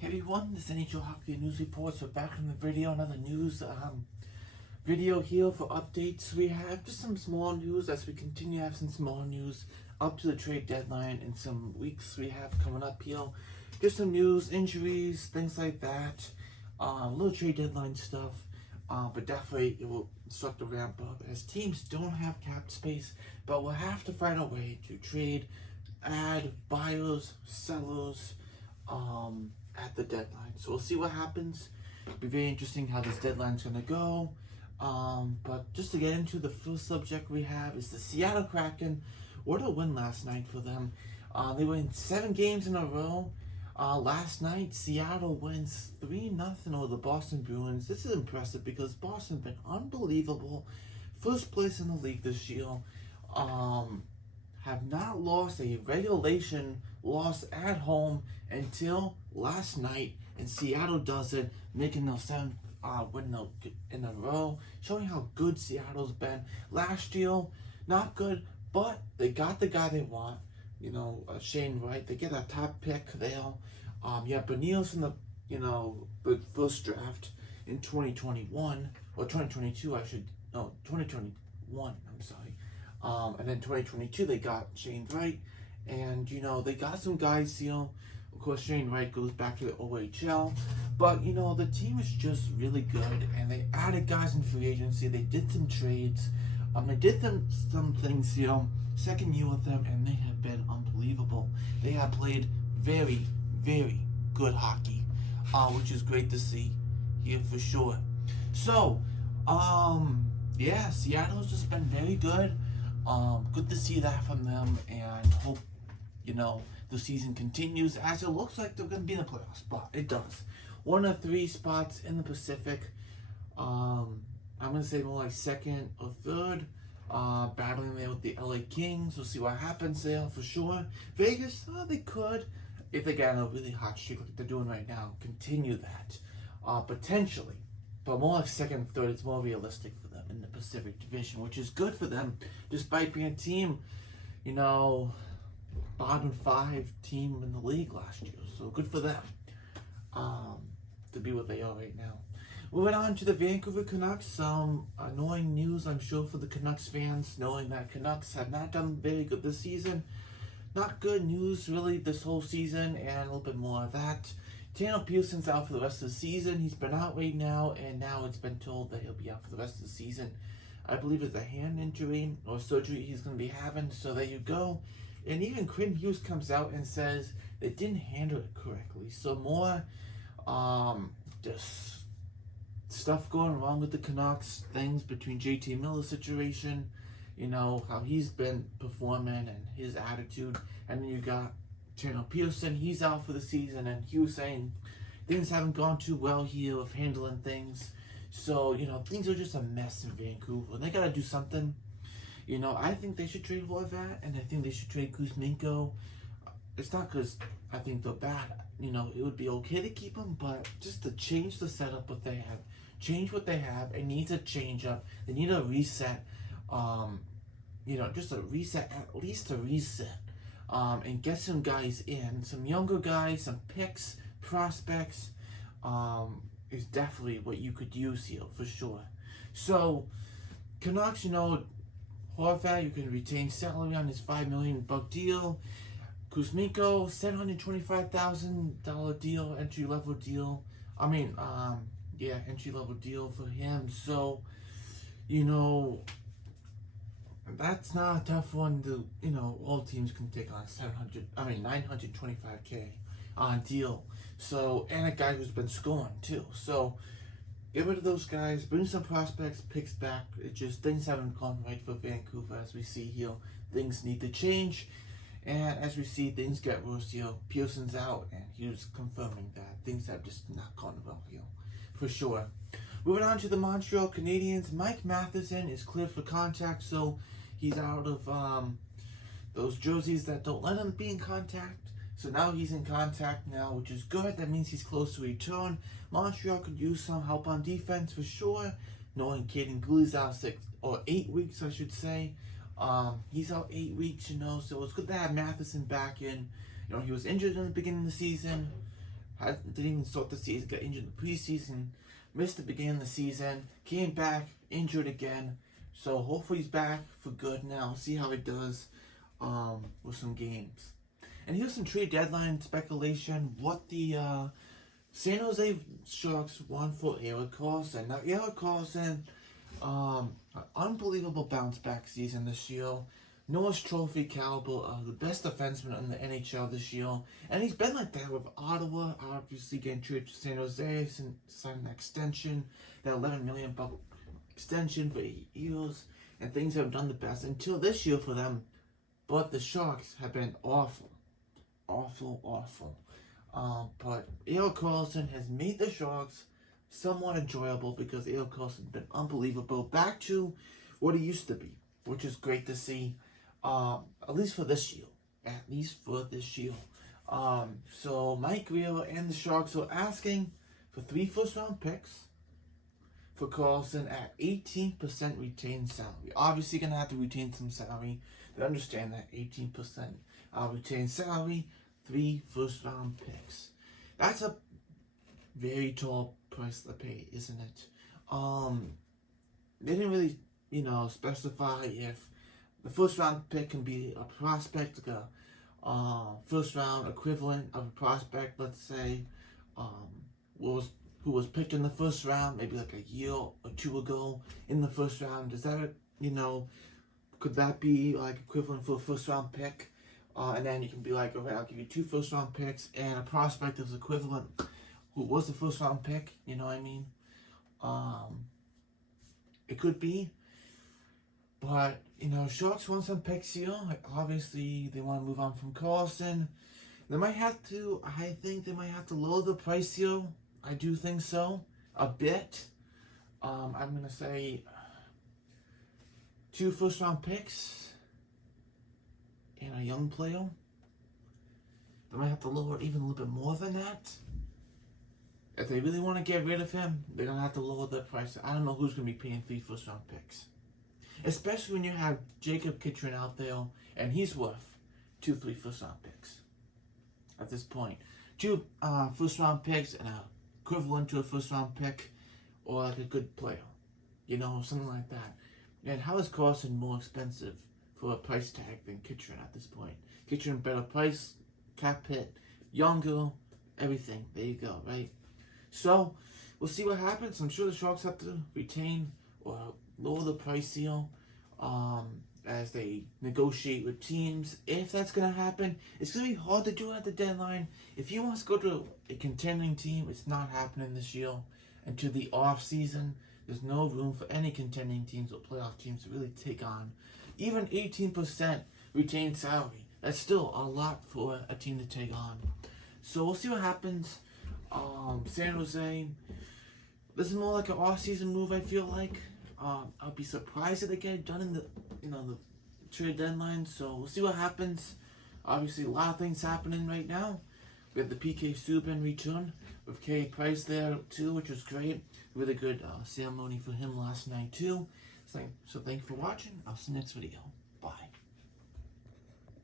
Hey everyone, this is NHL Hockey News Reports. We're back from the video, another news video here for updates. We have just some small news as we continue to have some small news up to the trade deadline in some weeks we have coming up here. Just some news, injuries, things like that. Little trade deadline stuff, but definitely it will start to ramp up as teams don't have cap space, but we'll have to find a way to trade, add buyers, sellers, at the deadline. So we'll see what happens. It'll be very interesting how this deadline's gonna go. But just to get into the first subject we have is the Seattle Kraken. What a win last night for them. They win 7 games in a row. Last night, Seattle wins 3-0 over the Boston Bruins. This is impressive because Boston's been unbelievable. First place in the league this year. Have not lost a regulation loss at home until last night, and Seattle does it, making those 7 win in a row, showing how good Seattle's been. Last year, not good, but they got the guy they want. You know, Shane Wright. They get a top pick there. Yeah, Benil's in the first draft in 2021 or 2022. 2021. I'm sorry. And then 2022 they got Shane Wright, and they got some guys here. Of course, Shane Wright goes back to the OHL, but the team is just really good, and they added guys in free agency. They did some trades. They did some things, second year with them, and they have been unbelievable. They have played very, very good hockey, which is great to see here for sure. So, yeah, Seattle's just been very good. Good to see that from them, and hope the season continues as it looks like they're going to be in the playoff spot. It does. 1 of 3 spots in the Pacific. I'm going to say more like second or third. Battling there with the LA Kings. We'll see what happens there for sure. Vegas, they could, if they got a really hot streak like they're doing right now, continue that. Potentially. But more like second and third, it's more realistic for them in the Pacific Division, which is good for them, despite being a team, bottom 5 team in the league last year. So good for them to be what they are right now. Moving on to the Vancouver Canucks. Some annoying news, I'm sure, for the Canucks fans, knowing that Canucks have not done very good this season. Not good news, really, this whole season, and a little bit more of that. Tanner Pearson's out for the rest of the season. He's been out right now, and now it's been told that he'll be out for the rest of the season. I believe it's a hand injury or surgery he's going to be having, so there you go. And even Quinn Hughes comes out and says they didn't handle it correctly. So more just stuff going wrong with the Canucks, things between JT Miller's situation, how he's been performing and his attitude. And then you got Tanner Pearson, he's out for the season, and he was saying things haven't gone too well here with handling things. So, things are just a mess in Vancouver, and they got to do something. I think they should trade Horvat, and I think they should trade Kuzmenko. It's not because I think they're bad. It would be okay to keep them, but just to change the setup what they have. Change what they have. It needs a change up. They need a reset. Just a reset, at least a reset. And get some guys in. Some younger guys, some picks, prospects. Is definitely what you could use here, for sure. So, Canucks, Horvat, you can retain salary on his $5 million deal. Kuzmenko, $725,000 deal, entry-level deal. Entry-level deal for him. So, that's not a tough one to, all teams can take on $925K on deal. So, and a guy who's been scoring too. So, get rid of those guys, bring some prospects, picks back. It just, things haven't gone right for Vancouver as we see here. Things need to change. And as we see, things get worse here. Pearson's out, and he was confirming that things have just not gone well here, for sure. Moving on to the Montreal Canadiens. Mike Matheson is cleared for contact, so he's out of those jerseys that don't let him be in contact. So now he's in contact now, which is good. That means he's close to return. Montreal could use some help on defense for sure. Knowing Caden Goulet's out 8 weeks, I should say. He's out 8 weeks, so it's good to have Matheson back in. He was injured in the beginning of the season. Didn't even start the season, got injured in the preseason, missed the beginning of the season, came back, injured again. So hopefully he's back for good now. See how he does with some games. And here's some trade deadline speculation. What the San Jose Sharks want for Erik Karlsson. Now Erik Karlsson, an unbelievable bounce back season this year. Norris Trophy caliber, the best defenseman in the NHL this year. And he's been like that with Ottawa, obviously getting traded to San Jose, signed an extension, that $11 million extension for 8 years, and things have done the best until this year for them. But the Sharks have been awful. But Erik Karlsson has made the Sharks somewhat enjoyable because Erik Karlsson has been unbelievable. Back to what he used to be, which is great to see. At least for this year. So Mike Real and the Sharks are asking for 3 first-round picks for Karlsson at 18% retained salary. Obviously, going to have to retain some salary. They understand that 18% retained salary, 3 first-round picks. That's a very tall price to pay, isn't it? They didn't really, specify if the first round pick can be a prospect, like a first round equivalent of a prospect, let's say, who was picked in the first round, maybe like a year or 2 ago in the first round. Is that, could that be like equivalent for a first round pick? And then you can be like, okay, I'll give you 2 first round picks and a prospect is equivalent who was the first round pick, you know what I mean? It could be. But, Sharks want some picks here. Obviously, they want to move on from Karlsson. They might have to, I think they might have to lower the price here. I do think so. A bit. I'm going to say 2 first-round picks and a young player. They might have to lower it even a little bit more than that. If they really want to get rid of him, they're going to have to lower the price. I don't know who's going to be paying 3 first-round picks. Especially when you have Jacob Kitchen out there, and he's worth 2-3 first-round picks at this point. 2 first-round picks and a equivalent to a first-round pick, or like a good player, something like that. And how is Karlsson more expensive for a price tag than Kitchen at this point? Kitchen better price, cap hit, younger, everything. There you go, right? So we'll see what happens. I'm sure the Sharks have to retain or lower the price deal as they negotiate with teams. If that's going to happen, it's going to be hard to do at the deadline. If he wants to go to a contending team, it's not happening this year. Until the off season, there's no room for any contending teams or playoff teams to really take on. Even 18% retained salary, that's still a lot for a team to take on. So we'll see what happens. San Jose, this is more like an off-season move, I feel like. I'll be surprised if they get it done in the trade deadline. So we'll see what happens. Obviously, a lot of things happening right now. We have the PK Subban return with Carey Price there too, which was great. Really good ceremony for him last night too. So thank you for watching. I'll see you next video.